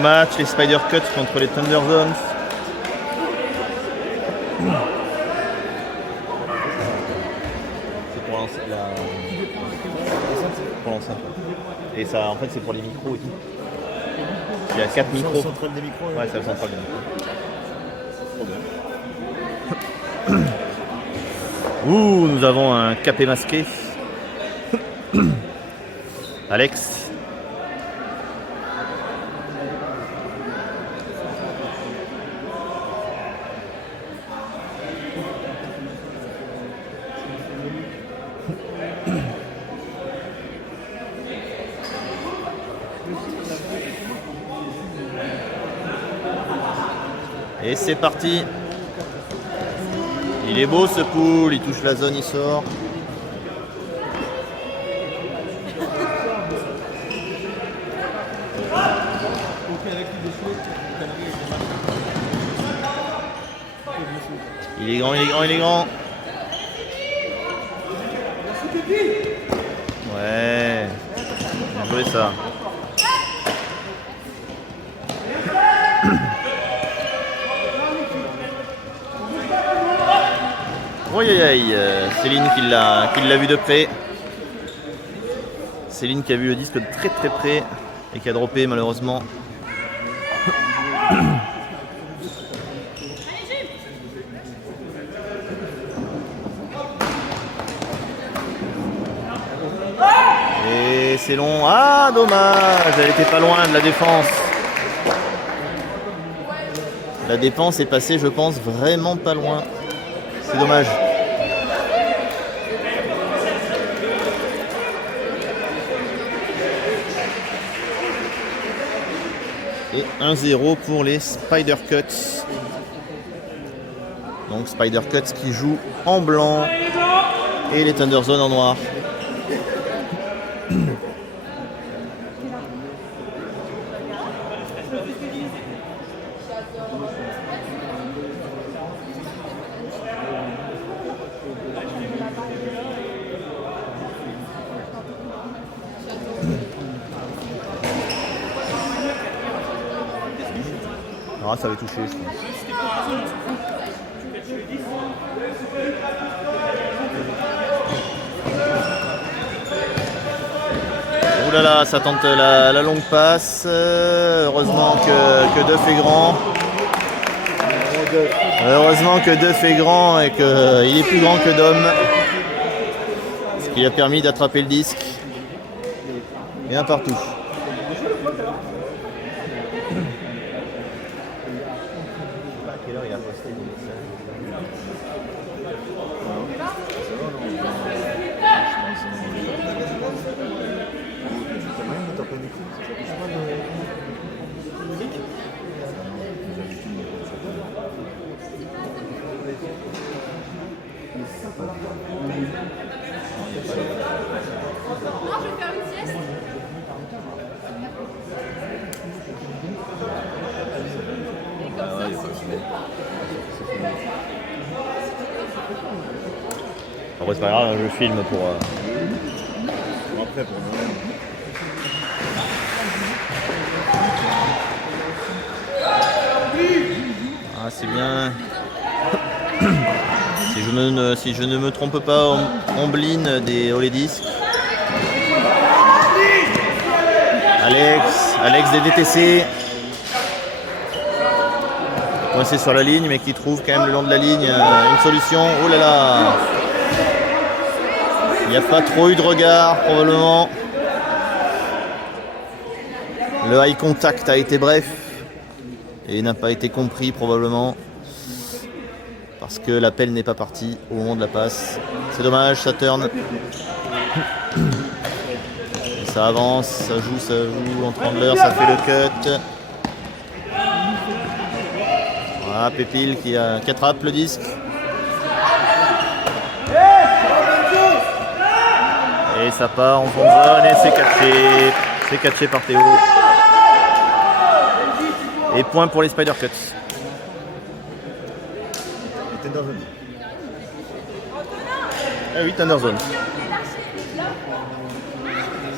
nouveau match, les Spider Cuts contre les Thunder Zones. C'est pour l'enceinte. Et ça, en fait, c'est pour les micros et tout. Il y a 4 micros. Le central des micros. Ouais, c'est le central des micros. Ouh, nous avons un capé masqué. Alex. Et c'est parti. Il est beau ce pool, il touche la zone, il sort. Il est grand, il est grand, il est grand. Ouais. Bien joué ça. Oui, Céline qui l'a vu de près. Céline qui a vu le disque de très très près et qui a droppé malheureusement. Et c'est long. Ah, dommage, elle était pas loin de la défense. La défense est passée, je pense, vraiment pas loin. C'est dommage. Et 1-0 pour les Spider Cuts. Donc Spider Cuts qui joue en blanc et les Thunder Zone en noir. Ah, ça avait touché, je pense. Ouh là là, ça tente la longue passe. Heureusement que Duff est grand. Heureusement que Duff est grand et qu'il est plus grand que Dom. Ce qui a permis d'attraper le disque. Et un partout. Après c'est pas grave, je filme pour... Après, pour Ah, c'est bien. Si je ne me trompe pas, Omblin des Oledisques. Alex des DTC. Coincé sur la ligne, mais qui trouve quand même le long de la ligne une solution. Oh là là! Il n'y a pas trop eu de regard, probablement. Le eye contact a été bref et n'a pas été compris, probablement. Parce que l'appel n'est pas parti au moment de la passe. C'est dommage, ça turn. Et ça avance, ça joue entre angleurs, ça fait le cut. Voilà, Pépil qui attrape le disque. Et ça part en fond de zone et c'est catché. C'est catché par Théo. Et point pour les Spider Cuts. Ah oui, Thunder Zone.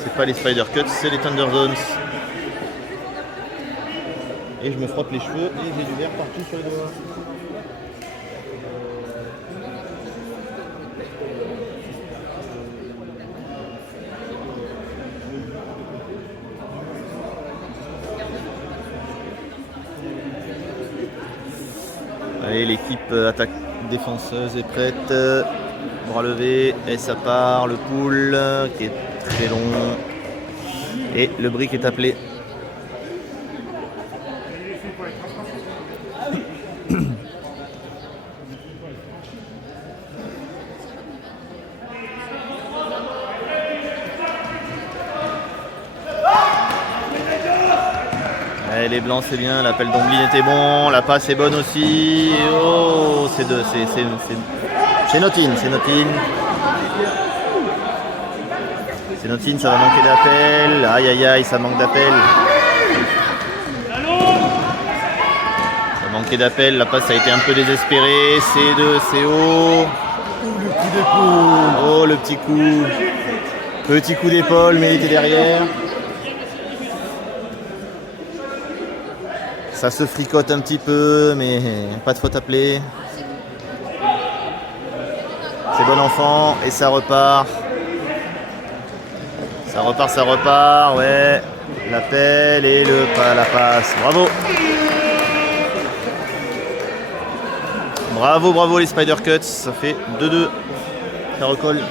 C'est pas les Spider Cuts, c'est les Thunder Zones. Et je me frotte les cheveux et j'ai du verre partout sur les doigts. Allez, l'équipe attaque défenseuse est prête. Bras levé et ça part. Le pool qui est très long. Et le brick est appelé. Allez, les blancs c'est bien, l'appel d'Omblin était bon, la passe est bonne aussi. Oh, c'est Notine. C'est Notine, ça va manquer d'appel. Aïe aïe aïe, ça manque d'appel. Ça manquait d'appel, la passe a été un peu désespérée. C2, CO. Le coup d'épaule. Oh, le petit coup. Petit coup d'épaule, mais il était derrière. Ça se fricote un petit peu, mais pas de faute appelée. C'est bon enfant, et ça repart. Ça repart, ouais. L'appel et la passe. Bravo. Bravo les Spider Cuts. Ça fait 2-2. Ça recolle.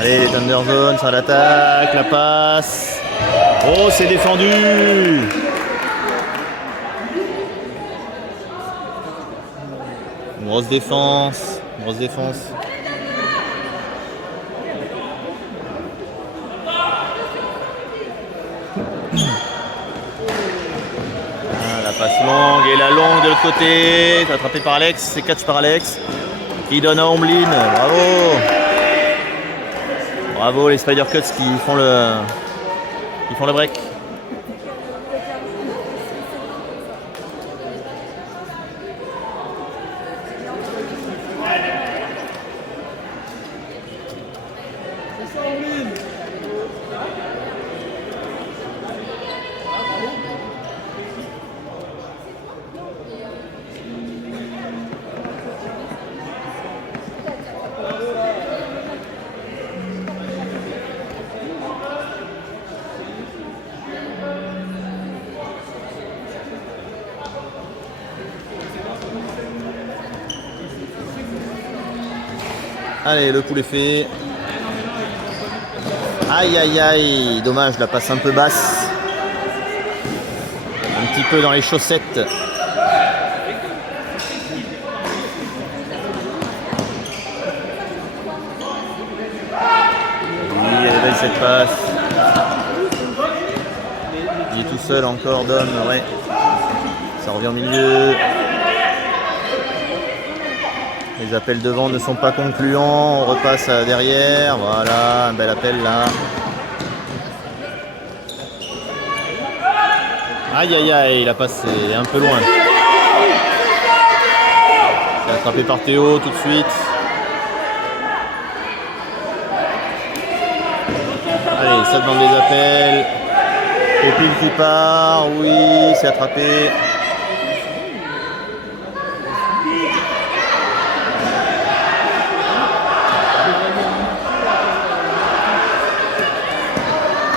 Allez, les Thunder Zones à l'attaque, la passe. Oh, c'est défendu. Grosse défense. La passe longue et la longue de l'autre côté. Attrapé par Alex, c'est catch par Alex. Qui donne à Omblin. Bravo les Spider Cuts qui font le break. Allez, le poulet fait. Aïe aïe aïe, dommage, la passe un peu basse. Un petit peu dans les chaussettes. Oui, elle est belle cette passe. Il est tout seul encore, Dom, ouais. Ça revient au milieu. Les appels devant ne sont pas concluants, on repasse derrière, voilà, un bel appel là. Aïe aïe aïe, la passe est un peu loin. C'est attrapé par Théo tout de suite. Allez, ça demande des appels. Pépine qui part, oui, c'est attrapé.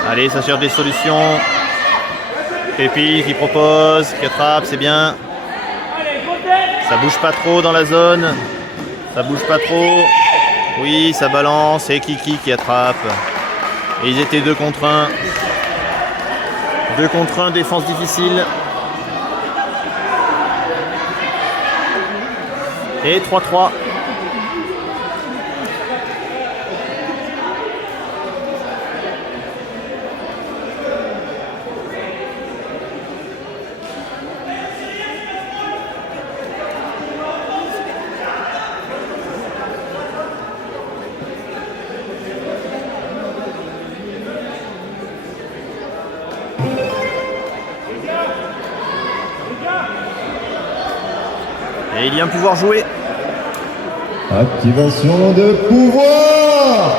Allez, ça cherche des solutions. Pépi qui propose, qui attrape, c'est bien. Ça bouge pas trop dans la zone. Ça bouge pas trop. Oui, ça balance. Et Kiki qui attrape. Et ils étaient 2 contre 1. 2 contre 1, défense difficile. Et 3-3. Et il y a un pouvoir joué. Activation de pouvoir.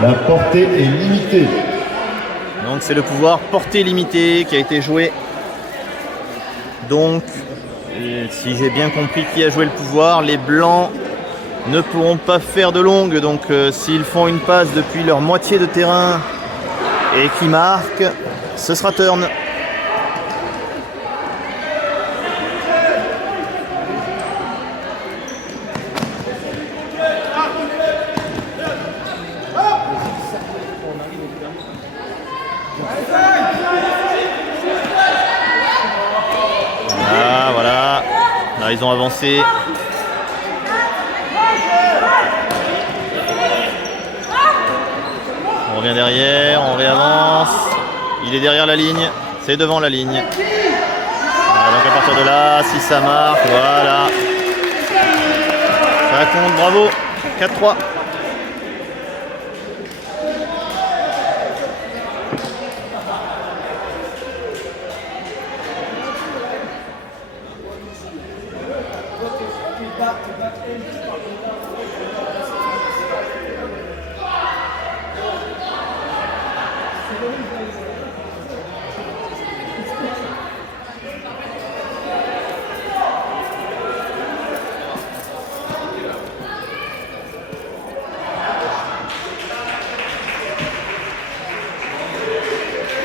La portée est limitée. Donc c'est le pouvoir portée limitée qui a été joué. Donc, si j'ai bien compris qui a joué le pouvoir, les blancs ne pourront pas faire de longue. Donc s'ils font une passe depuis leur moitié de terrain et qui marquent, ce sera turn. Ah voilà, là ils ont avancé. On revient derrière, on réavance. Il est derrière la ligne, c'est devant la ligne. Voilà, donc à partir de là, si ça marque, voilà. Ça compte, bravo. 4-3.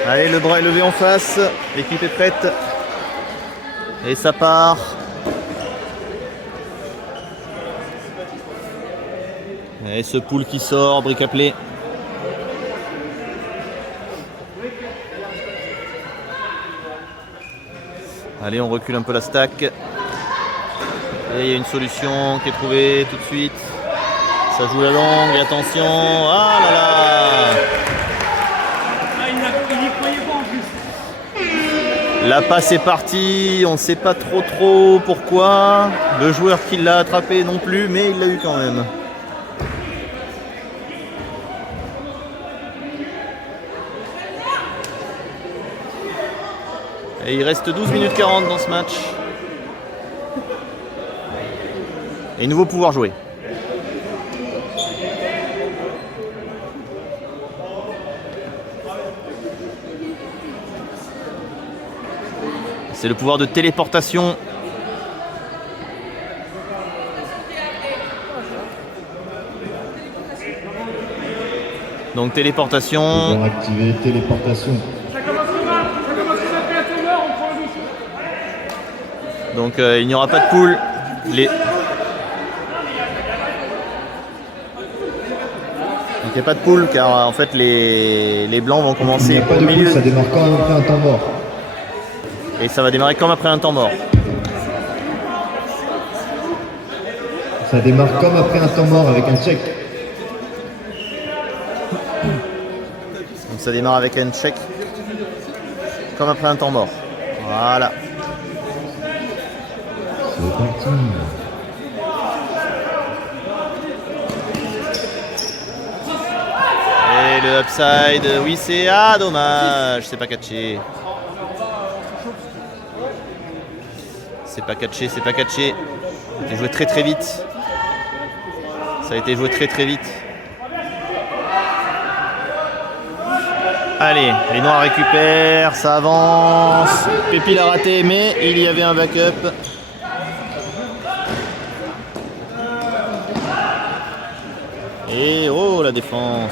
Allez, le bras est levé en face, l'équipe est prête. Et ça part. Et ce poule qui sort, brique appelée. Allez, on recule un peu la stack. Et il y a une solution qui est trouvée tout de suite. Ça joue la longue, attention. Ah là là! La passe est partie, on ne sait pas trop pourquoi. Le joueur qui l'a attrapé non plus, mais il l'a eu quand même. Et il reste 12 minutes 40 dans ce match. Et nouveau pouvoir joué. C'est le pouvoir de téléportation. Donc téléportation. On va activer téléportation. Donc il n'y aura pas de poule. Donc il n'y a pas de poule car en fait les blancs vont commencer Il n'y a pas de au milieu. poule, ça démarre quand même après un temps mort. Et ça va démarrer comme après un temps mort. Ça démarre comme après un temps mort avec un check. Donc ça démarre avec un check comme après un temps mort. Voilà. C'est parti. Et le upside, oui c'est... Ah dommage, c'est pas catché. C'est pas catché, c'est pas catché. Ça a été joué très vite. Ça a été joué très vite. Allez, les noirs récupèrent, ça avance. Pépi l'a raté, mais il y avait un backup. Et oh la défense.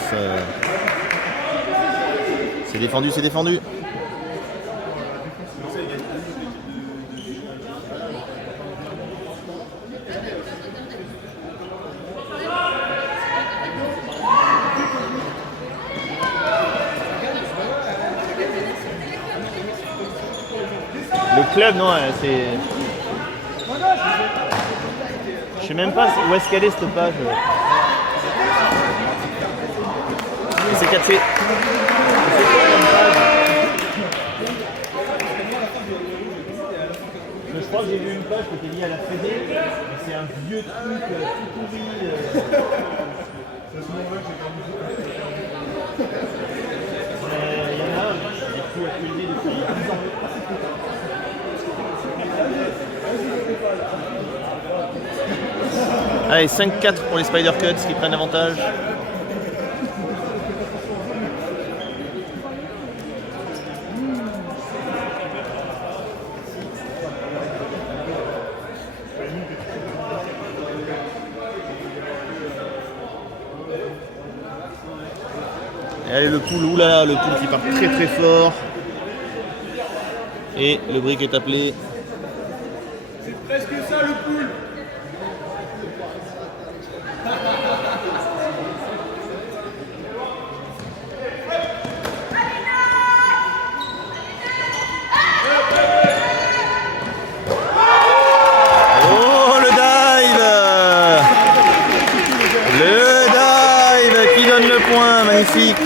C'est défendu, c'est défendu. club, non, c'est... Je sais même pas où est-ce qu'elle est cette page. Et c'est catché. Je crois que j'ai vu une page qui était liée à la Fédé, mais c'est un vieux truc tout pourri. Il y en a un, j'ai pu accueillir depuis 10 ans. Allez, 5-4 pour les Spider Cuts qui prennent l'avantage. Et allez, le pool, oulala, le pool qui part très très fort. Et le brick est appelé. C'est presque ça le pool. Oh, le dive! Le dive qui donne le point, magnifique.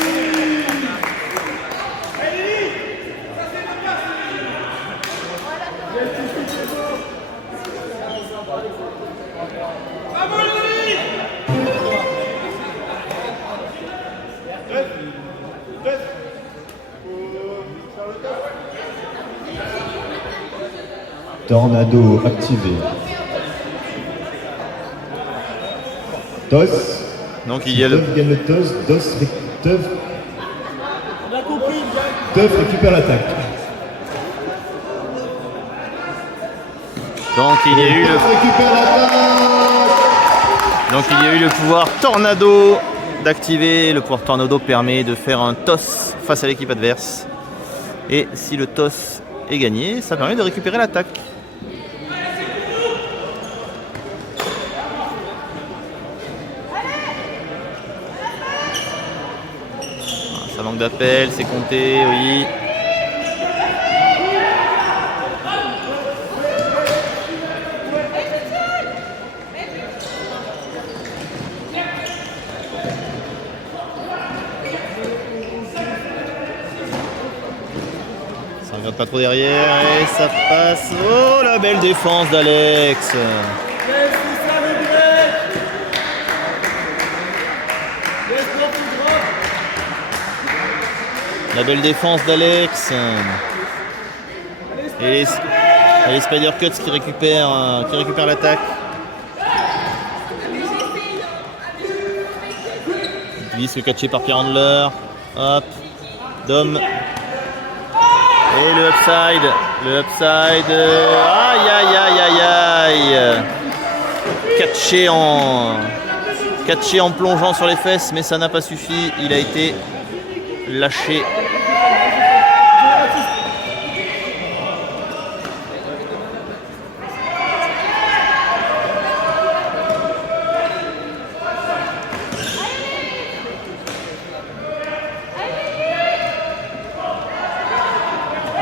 Tornado activé. Toss. Donc il y a le... Teuf gagne le toss. Teuf récupère l'attaque. Donc il y a eu le... Teuf récupère l'attaque. Donc il y a eu le pouvoir Tornado d'activer. Le pouvoir Tornado permet de faire un toss face à l'équipe adverse. Et si le toss est gagné, ça permet de récupérer l'attaque. Ça manque d'appel, c'est compté, oui. Ça regarde pas trop derrière et ça passe. Oh, la belle défense d'Alex. La belle défense d'Alex. Et les Spider Cuts qui récupèrent l'attaque. Disque catché par Pierre Handler. Hop. Dom. Et le upside. Aïe aïe aïe aïe aïe. Catché en plongeant sur les fesses, mais ça n'a pas suffi. Il a été lâché.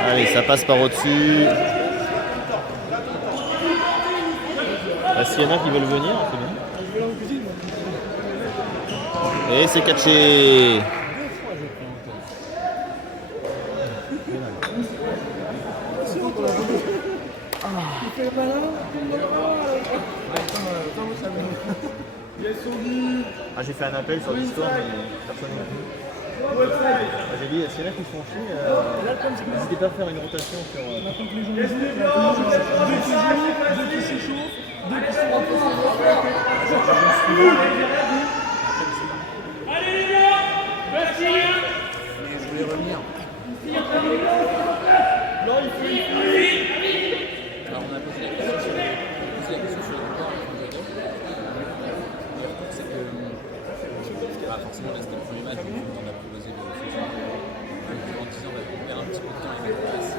Allez, ça passe par au-dessus. S'il y en a qui veulent venir, c'est bien. Et c'est catché. Ah, j'ai fait un appel sur l'histoire, mais personne n'a vu. J'ai dit, s'il y en a qui font chier, n'hésitez pas à faire une rotation sur... Deux qui s'échauffent, deux qui sont un peu allez les gars, merci. Mais je voulais revenir. Non, il faut. Alors on a posé la question sur le départ. C'est que forcément là c'était le premier match, donc on a proposé de faire en disant on va perdre un petit peu de temps et mettre en place.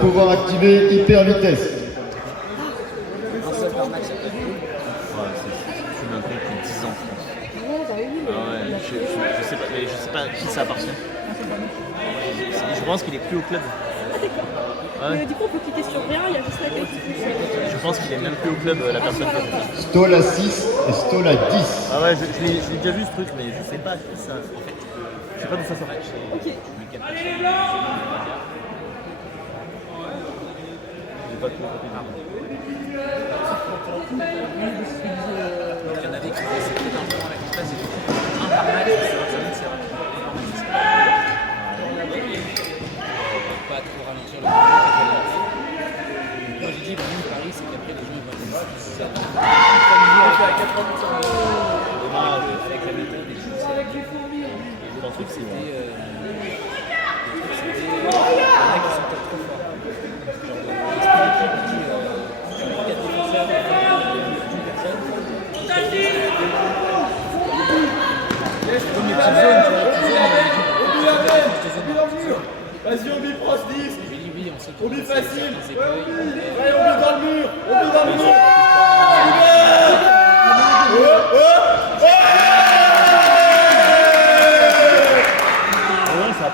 Pouvoir activer hyper vitesse. Un seul par match, ça peut être cool. Ouais, c'est un truc depuis 10 ans, je pense. Ouais, bah oui, mais... Ah ouais, je sais pas qui ça appartient. C'est Je pense qu'il est plus au club. Ah d'accord. Ouais. Du coup, on peut cliquer sur rien, il y a juste la tête qui touche. Je pense qu'il est même plus au club, la personne qui a fait ça. Stoll à 6 et Stoll à 10. Ah ouais, je l'ai déjà vu ce truc, mais je sais pas qui ça. Je sais pas d'où ça sort. Ok. J'ai pas tout compris. Il y en avait qui faisaient peut-être un peu dans la classe, c'est un par match, ça c'est vrai. Pas trop ralentir le temps. Moi j'ai dit, le mieux de Paris, c'est qu'après les gens ils vont être familiers avec la 80 avec la méthode et tout ça. Le truc, c'est Il y en a qui sont peut-être trop forts. Genre l'esprit d'équipe qui 4 défenseurs, une personne. C'est comme les petites zones, tu vois, les petites zones. Vas-y, on bifrost 10. Je lui dis oui, on sait On bif facile. les écueils. Allez, on bif dans le mur. On bif dans le mur.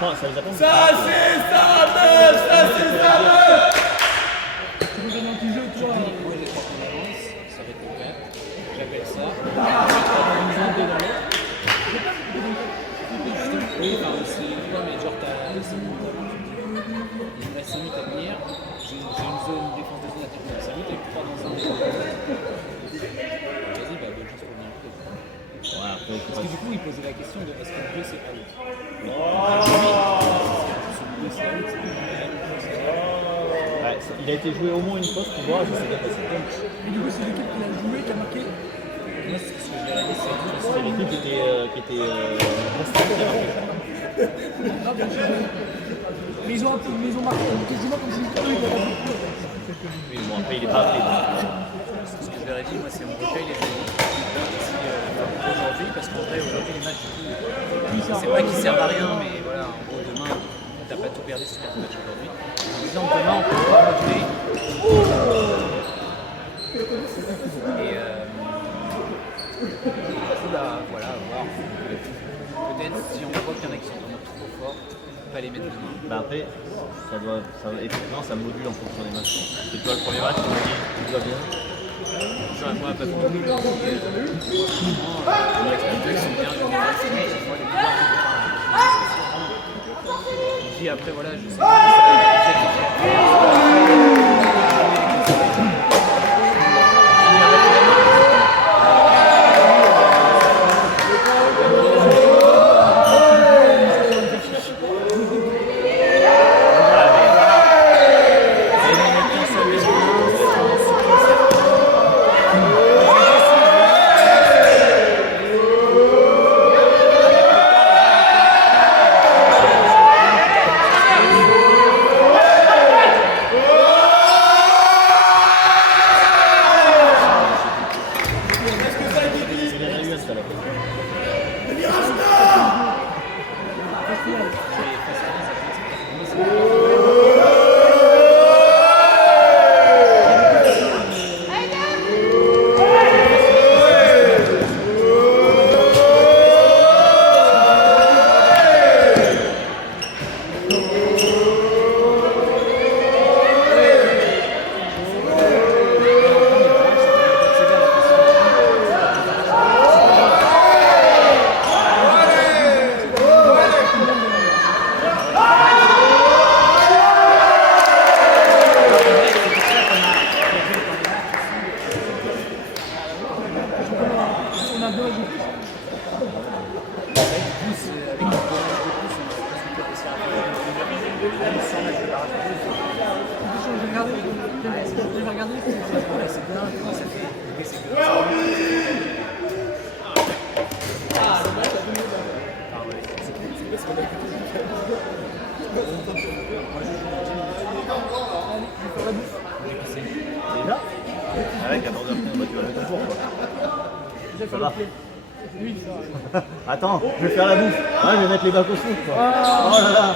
ouais, ça les attend. Ça, c'est ça, meuf. Ça, c'est ça, meuf. Moi j'ai 3 points d'avance, ça va être le cas. J'appelle ça. Oui, enfin, c'est quoi, mais genre t'as 5 minutes avant, il me reste 5 minutes à venir. J'ai une zone, une défense de zone à terminer. 5 minutes avec 3 dans un. Vas-y, bah bonne chance pour venir. Parce que du coup, il posait la question de est-ce que le bleu c'est pas l'autre. Oui. Le bleu c'est l'autre, c'est Ouais, il a été joué au moins une fois pour voir, je sais pas si Et du coup, c'est l'équipe qui a joué, qui a marqué. moi, ce que je vais regarder, c'est c'est l'équipe qui était constante. Mais ils ont un peu, mais ils ont marqué quasiment comme si eux, ils avaient marqué. Mais bon, après, il est pas appelé. ce que je leur ai dit, moi, c'est on recueille les amis. Aujourd'hui, parce qu'en vrai, aujourd'hui, les matchs, c'est pas qu'ils servent à rien, mais voilà, en gros, demain, t'as pas tout perdu sur ce match aujourd'hui. En disant, demain, on peut pas moduler. Et bah, voilà, voir. Peut-être si on voit qu'il y en a qui sont vraiment trop forts, pas les mettre demain. Bah après, effectivement, ça module en fonction des matchs. Parce que tu vois, le premier match, tout va bien. Ça, moi, pas tout le monde. Moi, ils sont bien, je moi, les pouvoirs, je dis après, voilà, je sais pas. Déjà ouais, 14h, bah, tu vas mettre un jour quoi. Ça va. Attends, je vais faire la bouffe. Ouais, je vais mettre les bacs au souffle quoi. Oh là là.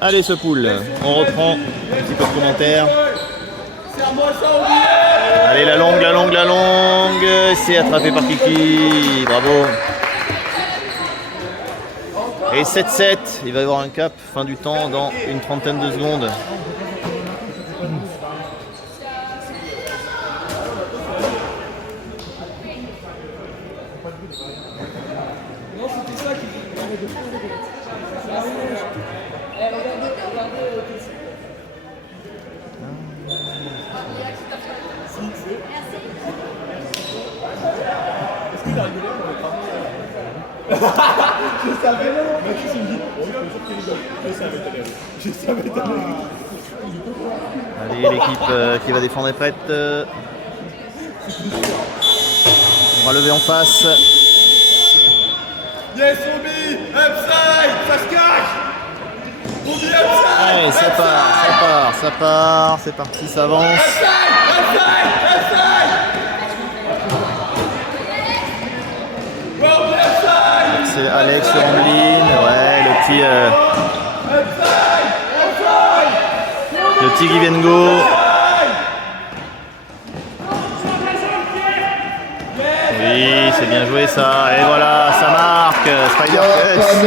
Allez ce pool, on reprend un petit peu de commentaires. Allez la longue, c'est attrapé par Kiki, bravo. Et 7-7, il va y avoir un cap, fin du temps dans une trentaine de secondes. Allez, l'équipe qui va défendre est prête. On va lever en face. Yes, Obi! Upside! Ça se cache! Obi, upside! Allez, ça part, c'est parti, ça avance. Upside! Upside! Upside! Roll upside! C'est Alex sur Amblin, ouais, le petit give and go. Oui, c'est bien joué ça. Et voilà, ça marque. Spider Cuts.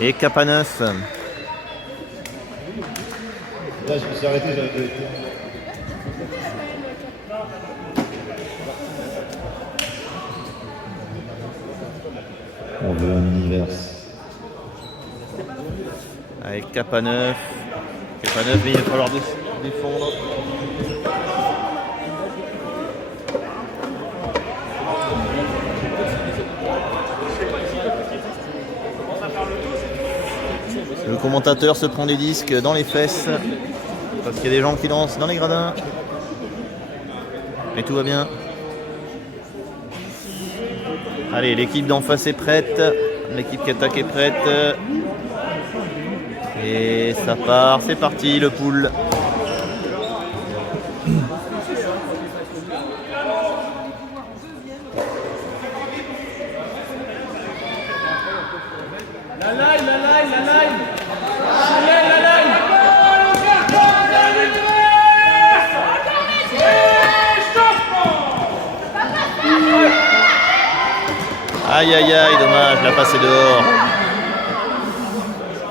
Et Kapaneuf. Là, je me suis arrêté, j'avais... On veut un univers. Avec Kapaneuf. Kapaneuf, mais il va falloir défendre. Le commentateur se prend des disques dans les fesses parce qu'il y a des gens qui dansent dans les gradins. Mais tout va bien. Allez, l'équipe d'en face est prête. L'équipe qui attaque est prête. Et ça part, c'est parti le pool. La line! Aïe aïe aïe, dommage, la passe est dehors.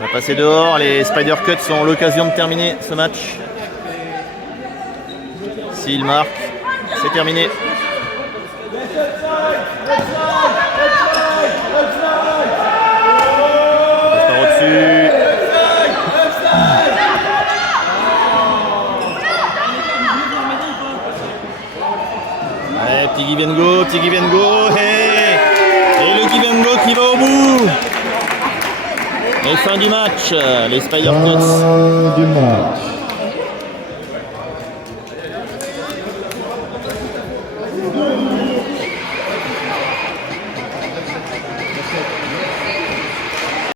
La passe est dehors, les Spider Cuts ont l'occasion de terminer ce match. S'ils marquent, c'est terminé. Passe par au-dessus. Allez, petit give and go, hey. Et le give and go qui va au bout. Et fin du match, les Spider Cuts. Fin du match.